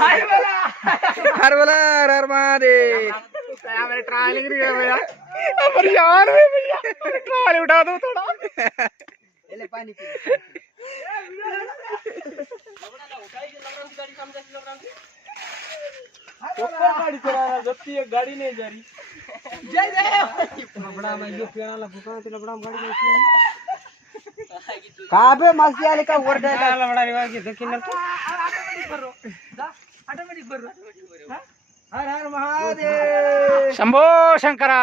हर बोला हर महादेव। ट्रायल भैया यार भैया ट्रायल उठा दो थोड़ा। पानी गाड़ी चला जबकि एक गाड़ी नहीं जा रही। जय लबड़ा में यो पेड़ा भूखा तो लबड़ा में गाड़ी कहां पे मस्ती आले का ओर दे लबड़ा रे के देखिन तो ऑटोमेटिक भरो हर हर महादेव शंभो शंकरा।